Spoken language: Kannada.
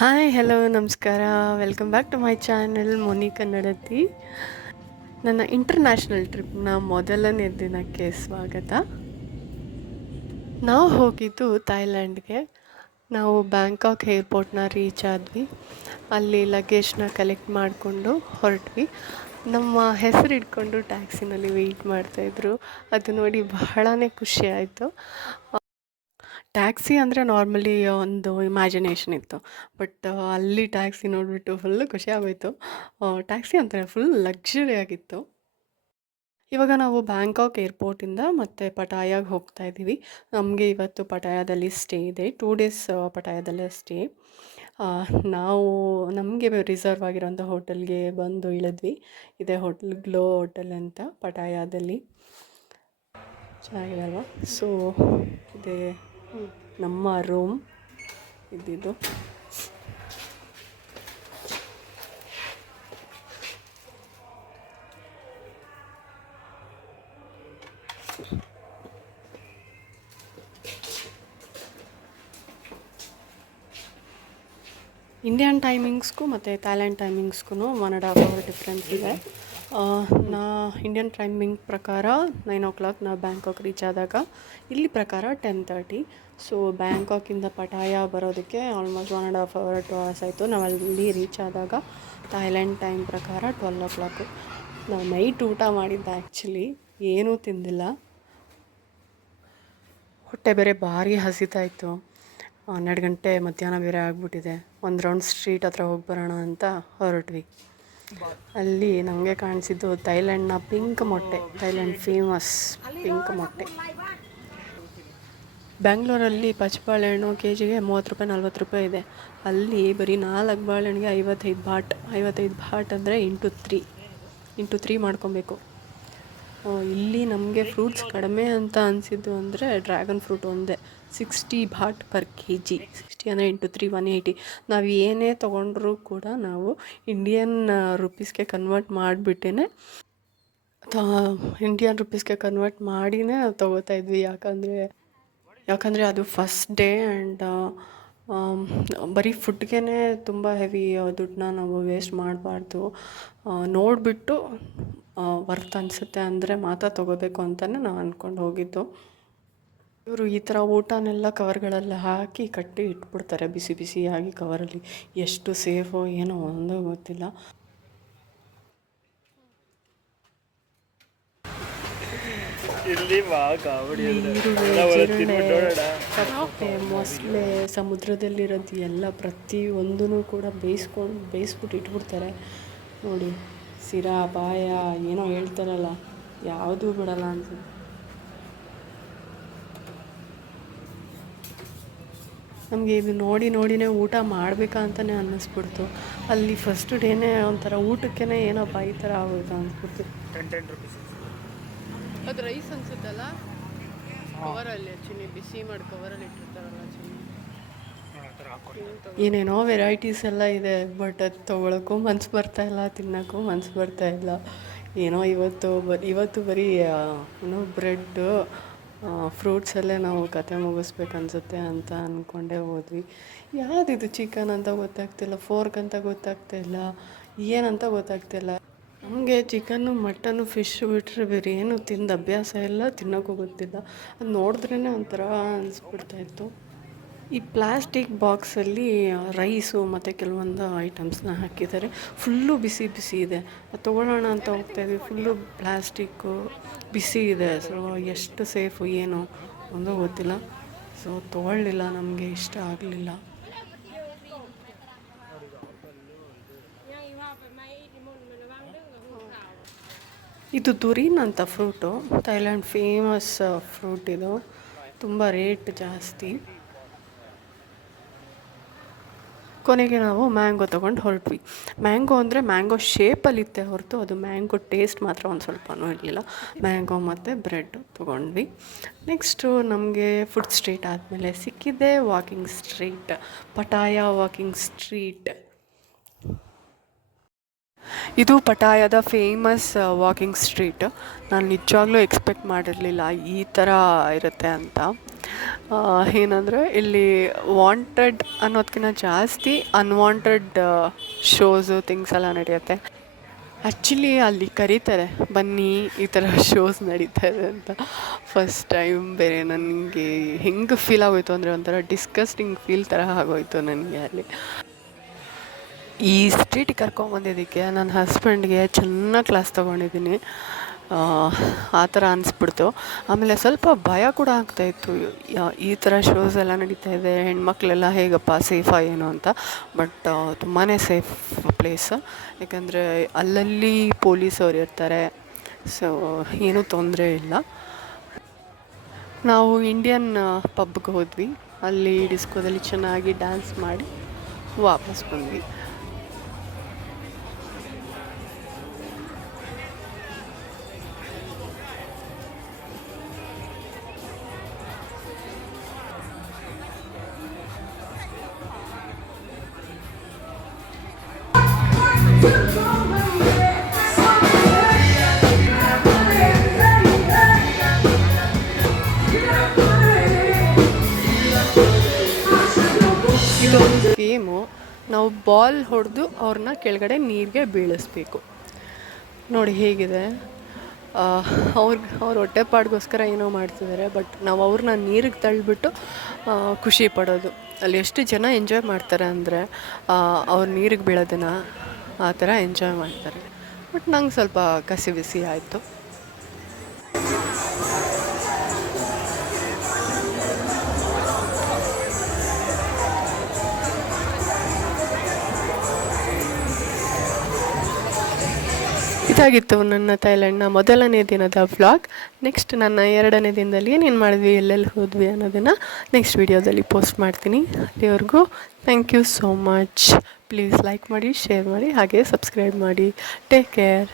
ಹಾಯ್ ಹಲೋ ನಮಸ್ಕಾರ. Welcome back to my channel Moni Kannadathi. ನನ್ನ ಇಂಟರ್ನ್ಯಾಷನಲ್ ಟ್ರಿಪ್ನ ಮೊದಲನೇ ದಿನಕ್ಕೆ ಸ್ವಾಗತ. ನಾವು ಹೋಗಿದ್ದು ಥೈಲ್ಯಾಂಡ್ಗೆ. ನಾವು ಬ್ಯಾಂಕಾಕ್ ಏರ್ಪೋರ್ಟ್ನ ರೀಚ್ ಆದ್ವಿ. ಅಲ್ಲಿ ಲಗೇಜ್ನ ಕಲೆಕ್ಟ್ ಮಾಡಿಕೊಂಡು ಹೊರಟ್ವಿ. ನಮ್ಮ ಹೆಸರು ಇಟ್ಕೊಂಡು ಟ್ಯಾಕ್ಸಿನಲ್ಲಿ ವೆಯ್ಟ್ ಮಾಡ್ತಾಯಿದ್ರು. ಅದು ನೋಡಿ ಬಹಳನೇ ಖುಷಿ ಆಯಿತು. ಟ್ಯಾಕ್ಸಿ ಅಂದರೆ ನಾರ್ಮಲಿ ಒಂದು ಇಮ್ಯಾಜಿನೇಷನ್ ಇತ್ತು, ಬಟ್ ಅಲ್ಲಿ ಟ್ಯಾಕ್ಸಿ ನೋಡಿಬಿಟ್ಟು ಫುಲ್ಲು ಖುಷಿ ಆಗೋಯಿತು. ಟ್ಯಾಕ್ಸಿ ಅಂದರೆ ಫುಲ್ ಲಕ್ಸುರಿ ಆಗಿತ್ತು. ಇವಾಗ ನಾವು ಬ್ಯಾಂಕಾಕ್ ಏರ್ಪೋರ್ಟಿಂದ ಮತ್ತು ಪಟಾಯಾಗೆ ಹೋಗ್ತಾ ಇದ್ದೀವಿ. ನಮಗೆ ಇವತ್ತು ಪಟಾಯಾದಲ್ಲಿ ಸ್ಟೇ ಇದೆ. 2 ಡೇಸ್ ಪಟಾಯಾದಲ್ಲೇ ಸ್ಟೇ. ನಾವು ನಮಗೆ ರಿಸರ್ವ್ ಆಗಿರೋಂಥ ಹೋಟೆಲ್ಗೆ ಬಂದು ಇಳಿದ್ವಿ. ಇದೇ ಹೋಟೆಲ್ ಗ್ಲೋ ಹೋಟೆಲ್ ಅಂತ ಪಟಾಯಾದಲ್ಲಿ. ಚೆನ್ನಾಗಿದೆ ಅಲ್ವಾ? ಸೊ ಇದೇ ನಮ್ಮ ರೂಮ್ ಇದ್ದಿದ್ದು. ಇಂಡಿಯನ್ ಟೈಮಿಂಗ್ಸ್ಗೂ ಮತ್ತು ಥೈಲ್ಯಾಂಡ್ ಟೈಮಿಂಗ್ಸ್ಗೂ 1.5 ಅವರ್ ಡಿಫ್ರೆನ್ಸ್ ಇದೆ. ಇಂಡಿಯನ್ ಟೈಮಿಂಗ್ ಪ್ರಕಾರ 9 o'clock ನಾವು ಬ್ಯಾಂಕಾಕ್ ರೀಚ್ ಆದಾಗ, ಇಲ್ಲಿ ಪ್ರಕಾರ 10:30. ಸೊ ಬ್ಯಾಂಕಾಕಿಂದ ಪಟಾಯಾ ಬರೋದಕ್ಕೆ ಆಲ್ಮೋಸ್ಟ್ 1.5 ಅವರ್ 2 hours ಆಯಿತು. ನಾವು ಅಲ್ಲಿ ರೀಚ್ ಆದಾಗ ಥೈಲ್ಯಾಂಡ್ ಟೈಮ್ ಪ್ರಕಾರ 12 o'clock. ನಾವು ನೈಟ್ ಊಟ ಮಾಡಿದ್ದು ಆ್ಯಕ್ಚುಲಿ ಏನೂ ತಿಂದಿಲ್ಲ. ಹೊಟ್ಟೆ ಬೇರೆ ಭಾರಿ ಹಸಿತಾಯಿತ್ತು. 12 ಗಂಟೆ ಮಧ್ಯಾಹ್ನ ಬೇರೆ ಆಗಿಬಿಟ್ಟಿದೆ. ಒಂದು ರೌಂಡ್ ಸ್ಟ್ರೀಟ್ ಹತ್ರ ಹೋಗಿ ಬರೋಣ ಅಂತ ಹೊರಟ್ವಿ. ಅಲ್ಲಿ ನಮಗೆ ಕಾಣಿಸಿದ್ದು ಥೈಲ್ಯಾಂಡ್ನ ಪಿಂಕ್ ಮೊಟ್ಟೆ. ಥೈಲ್ಯಾಂಡ್ ಫೇಮಸ್ ಪಿಂಕ್ ಮೊಟ್ಟೆ. ಬ್ಯಾಂಗ್ಳೂರಲ್ಲಿ ಪಚ್ಚಬಾಳೆಹಣ್ಣು ಕೆ ಜಿಗೆ 30 ರೂಪಾಯಿ 40 ರೂಪಾಯಿ ಇದೆ. ಅಲ್ಲಿ ಬರೀ 4 ಬಾಳೆಹಣ್ಣಿಗೆ 55 ಬಾಟ್. 55 ಬಾಟ್ ಅಂದರೆ ಇಂಟು 3 ಮಾಡ್ಕೊಬೇಕು. ಇಲ್ಲಿ ನಮಗೆ ಫ್ರೂಟ್ಸ್ ಕಡಿಮೆ ಅಂತ ಅನಿಸಿದ್ದು ಅಂದರೆ ಡ್ರ್ಯಾಗನ್ ಫ್ರೂಟ್ ಒಂದೇ. 60 ಬಾಟ್ ಪರ್ kg. 60 ಅಂದರೆ ಇಂಟು 3 180. ನಾವು ಏನೇ ತೊಗೊಂಡ್ರೂ ಕೂಡ ನಾವು ಇಂಡಿಯನ್ ರುಪೀಸ್ಗೆ ಕನ್ವರ್ಟ್ ಮಾಡಿಬಿಟ್ಟೇ ಮಾಡಿನೇ ತೊಗೋತಾ ಇದ್ವಿ. ಯಾಕಂದರೆ ಅದು ಫಸ್ಟ್ ಡೇ ಆ್ಯಂಡ್ ಬರೀ ಫುಡ್ಗೆ ತುಂಬ ಹೆವಿ ದುಡ್ಡನ್ನ ನಾವು ವೇಸ್ಟ್ ಮಾಡಬಾರ್ದು. ನೋಡಿಬಿಟ್ಟು ವರ್ತ್ ಅನಿಸುತ್ತೆ ಅಂದರೆ ಮಾತ್ರ ತೊಗೋಬೇಕು ಅಂತಲೇ ನಾವು ಅಂದ್ಕೊಂಡು ಹೋಗಿದ್ದು. ಇವರು ಈ ಥರ ಊಟನೆಲ್ಲ ಕವರ್ಗಳಲ್ಲಿ ಹಾಕಿ ಕಟ್ಟಿ ಇಟ್ಬಿಡ್ತಾರೆ ಬಿಸಿ ಬಿಸಿಯಾಗಿ ಕವರಲ್ಲಿ. ಎಷ್ಟು ಸೇಫೋ ಏನೋ ಒಂದೂ ಗೊತ್ತಿಲ್ಲ. ಕಪ್ಪೆ, ಮೊಸಳೆ, ಸಮುದ್ರದಲ್ಲಿರೋದು ಎಲ್ಲ ಪ್ರತಿಯೊಂದೂ ಕೂಡ ಬೇಯಿಸ್ಬಿಟ್ಟು ಇಟ್ಬಿಡ್ತಾರೆ ನೋಡಿ. ಸಿರಾ ಪಾಯ ಏನೋ ಹೇಳ್ತಾರಲ್ಲ, ಯಾವುದೂ ಬಿಡಲ್ಲ ಅನ್ಸುತ್ತೆ. ನಮಗೆ ಇದು ನೋಡಿನೇ ಊಟ ಮಾಡಬೇಕಾ ಅಂತಲೇ ಅನ್ನಿಸ್ಬಿಡ್ತು. ಅಲ್ಲಿ ಫಸ್ಟ್ ಡೇನೇ ಒಂಥರ ಊಟಕ್ಕೇ ಏನಪ್ಪ ಈ ಥರ ಆಗೋಯ್ತು ಅನ್ಸ್ಬಿಡ್ತು. 10 rupees ಅದು ರೈಸ್ ಅನ್ಸುತ್ತಲ್ಲ, ಕವರಲ್ಲಿ ಚಿನ್ನಿ ಬಿಸಿ ಮಾಡಿ ಕವರಲ್ಲಿ ಇಟ್ಟಿರ್ತಾರಲ್ಲ ಚಿನ್ನಿ. ಏನೇನೋ ವೆರೈಟೀಸ್ ಎಲ್ಲ ಇದೆ, ಬಟ್ ಅದು ತೊಗೊಳಕ್ಕೂ ಮನ್ಸು ಬರ್ತಾಯಿಲ್ಲ, ತಿನ್ನೋಕ್ಕೂ ಮನ್ಸು ಬರ್ತಾಯಿಲ್ಲ. ಏನೋ ಇವತ್ತು ಬರೀ ಏನೋ ಬ್ರೆಡ್ಡು ಫ್ರೂಟ್ಸಲ್ಲೇ ನಾವು ಕತೆ ಮುಗಿಸ್ಬೇಕನ್ಸುತ್ತೆ ಅಂತ ಅಂದ್ಕೊಂಡೇ ಹೋದ್ವಿ. ಯಾವುದಿದು ಚಿಕನ್ ಅಂತ ಗೊತ್ತಾಗ್ತಿಲ್ಲ, ಫೋರ್ಕ್ ಅಂತ ಗೊತ್ತಾಗ್ತಾಯಿಲ್ಲ, ಏನಂತ ಗೊತ್ತಾಗ್ತಿಲ್ಲ. ನಮಗೆ ಚಿಕನ್ನು ಮಟನ್ನು ಫಿಶ್ ಬಿಟ್ಟರೆ ಬೇರೆ ಏನು ತಿಂದು ಅಭ್ಯಾಸ ಇಲ್ಲ, ತಿನ್ನೋಕ್ಕೂ ಗೊತ್ತಿಲ್ಲ. ಅದು ನೋಡಿದ್ರೇ ಒಂಥರ ಅನಿಸ್ಬಿಡ್ತಾಯಿತ್ತು. ಈ ಪ್ಲಾಸ್ಟಿಕ್ ಬಾಕ್ಸಲ್ಲಿ ರೈಸು ಮತ್ತು ಕೆಲವೊಂದು ಐಟಮ್ಸ್ನ ಹಾಕಿದ್ದಾರೆ. ಫುಲ್ಲು ಬಿಸಿ ಇದೆ. ಅದು ತೊಗೊಳ್ಳೋಣ ಅಂತ ಹೋಗ್ತಾಯಿದ್ವಿ, ಫುಲ್ಲು ಪ್ಲಾಸ್ಟಿಕ್ಕು ಬಿಸಿ ಇದೆ. ಸೊ ಎಷ್ಟು ಸೇಫು ಏನು ಒಂದೂ ಗೊತ್ತಿಲ್ಲ. ಸೊ ತೊಗೊಳ್ಳಿಲ್ಲ, ನಮಗೆ ಇಷ್ಟ ಆಗಲಿಲ್ಲ. ಇದು ದುರೀನ್ ಅಂತ ಫ್ರೂಟು, ಥೈಲ್ಯಾಂಡ್ ಫೇಮಸ್ ಫ್ರೂಟ್ ಇದು. ತುಂಬ ರೇಟ್ ಜಾಸ್ತಿ. ಕೊನೆಗೆ ನಾವು ಮ್ಯಾಂಗೋ ತೊಗೊಂಡು ಹೊರಟ್ವಿ. ಮ್ಯಾಂಗೋ ಅಂದರೆ ಮ್ಯಾಂಗೋ ಶೇಪಲ್ಲಿತ್ತೆ ಹೊರತು ಅದು ಮ್ಯಾಂಗೋ ಟೇಸ್ಟ್ ಮಾತ್ರ ಒಂದು ಸ್ವಲ್ಪನೂ ಇರಲಿಲ್ಲ. ಮ್ಯಾಂಗೋ ಮತ್ತು ಬ್ರೆಡ್ ತೊಗೊಂಡ್ವಿ. ನೆಕ್ಸ್ಟು ನಮಗೆ ಫುಡ್ ಸ್ಟ್ರೀಟ್ ಆದಮೇಲೆ ಸಿಕ್ಕಿದ್ದೆ ವಾಕಿಂಗ್ ಸ್ಟ್ರೀಟ್, ಪಟಾಯಾ ವಾಕಿಂಗ್ ಸ್ಟ್ರೀಟ್. ಇದು ಪಟಾಯದ ಫೇಮಸ್ ವಾಕಿಂಗ್ ಸ್ಟ್ರೀಟ್. ನಾನು ನಿಜವಾಗ್ಲೂ ಎಕ್ಸ್ಪೆಕ್ಟ್ ಮಾಡಿರಲಿಲ್ಲ ಈ ಥರ ಇರುತ್ತೆ ಅಂತ. ಏನಂದರೆ ಇಲ್ಲಿ ವಾಂಟೆಡ್ ಅನ್ನೋದಕ್ಕಿಂತ ಜಾಸ್ತಿ ಅನ್ವಾಂಟೆಡ್ ಶೋಸು ಥಿಂಗ್ಸ್ ಎಲ್ಲ ನಡೆಯುತ್ತೆ. ಆ್ಯಕ್ಚುಲಿ ಅಲ್ಲಿ ಕರೀತಾರೆ, ಬನ್ನಿ ಈ ಥರ ಶೋಸ್ ನಡೀತಾ ಇದೆ ಅಂತ. ಫಸ್ಟ್ ಟೈಮ್ ಬೇರೆ ನನಗೆ ಹೆಂಗೆ ಫೀಲ್ ಆಗೋಯ್ತು ಅಂದರೆ ಒಂಥರ ಡಿಸ್ಕಸ್ಟಿಂಗ್ ಫೀಲ್ ಥರ ಆಗೋಯ್ತು ನನಗೆ ಅಲ್ಲಿ. ಈ ಸ್ಟ್ರೀಟಿಗೆ ಕರ್ಕೊಂಬಂದಿದ್ದಕ್ಕೆ ನನ್ನ ಹಸ್ಬೆಂಡ್ಗೆ ಚೆನ್ನಾಗಿ ಕ್ಲಾಸ್ ತೊಗೊಂಡಿದ್ದೀನಿ, ಆ ಥರ ಅನಿಸ್ಬಿಡ್ತು. ಆಮೇಲೆ ಸ್ವಲ್ಪ ಭಯ ಕೂಡ ಆಗ್ತಾಯಿತ್ತು, ಈ ಥರ ಶೋಸ್ ಎಲ್ಲ ನಡೀತಾ ಇದೆ, ಹೆಣ್ಮಕ್ಳೆಲ್ಲ ಹೇಗಪ್ಪ ಸೇಫಾ ಏನು ಅಂತ. ಬಟ್ ತುಂಬಾ ಸೇಫ್ ಪ್ಲೇಸ್, ಯಾಕಂದರೆ ಅಲ್ಲಲ್ಲಿ ಪೊಲೀಸವ್ರು ಇರ್ತಾರೆ, ಸೊ ಏನೂ ತೊಂದರೆ ಇಲ್ಲ. ನಾವು ಇಂಡಿಯನ್ ಪಬ್ಗೆ ಹೋದ್ವಿ, ಅಲ್ಲಿ ಡಿಸ್ಕೋದಲ್ಲಿ ಚೆನ್ನಾಗಿ ಡ್ಯಾನ್ಸ್ ಮಾಡಿ ವಾಪಸ್ ಬಂದ್ವಿ. ಇದೊಂದು ಗೇಮು, ನಾವು ಬಾಲ್ ಹೊಡೆದು ಅವ್ರನ್ನ ಕೆಳಗಡೆ ನೀರಿಗೆ ಬೀಳಿಸ್ಬೇಕು. ನೋಡಿ ಹೇಗಿದೆ, ಅವ್ರ ಹೊಟ್ಟೆಪಾಡಿಗೋಸ್ಕರ ಏನೋ ಮಾಡ್ತಿದ್ದಾರೆ, ಬಟ್ ನಾವು ಅವ್ರನ್ನ ನೀರಿಗೆ ತಳ್ಳಿಬಿಟ್ಟು ಖುಷಿ ಪಡೋದು. ಅಲ್ಲಿ ಎಷ್ಟು ಜನ ಎಂಜಾಯ್ ಮಾಡ್ತಾರೆ ಅಂದರೆ ಅವ್ರು ನೀರಿಗೆ ಬೀಳೋದನ್ನು ಆ ಥರ ಎಂಜಾಯ್ ಮಾಡ್ತಾರೆ. ಬಟ್ ನಂಗೆ ಸ್ವಲ್ಪ ಕಸಿ ಬಿಸಿ ಆಯಿತು. ಇದಾಗಿತ್ತು ನನ್ನ ಥೈಲ್ಯಾಂಡ್ನ ಮೊದಲನೇ ದಿನದ ವ್ಲಾಗ್. ನೆಕ್ಸ್ಟ್ ನನ್ನ 2ನೇ ದಿನದಲ್ಲಿ ಏನೇನು ಮಾಡಿದ್ವಿ, ಎಲ್ಲೆಲ್ಲಿ ಹೋದ್ವಿ ಅನ್ನೋದನ್ನು ನೆಕ್ಸ್ಟ್ ವೀಡಿಯೋದಲ್ಲಿ ಪೋಸ್ಟ್ ಮಾಡ್ತೀನಿ. ಅಲ್ಲಿವರೆಗೂ thank you so much. Please like ಮಾಡಿ, ಶೇರ್ ಮಾಡಿ, ಹಾಗೆ ಸಬ್ಸ್ಕ್ರೈಬ್ ಮಾಡಿ. Take care.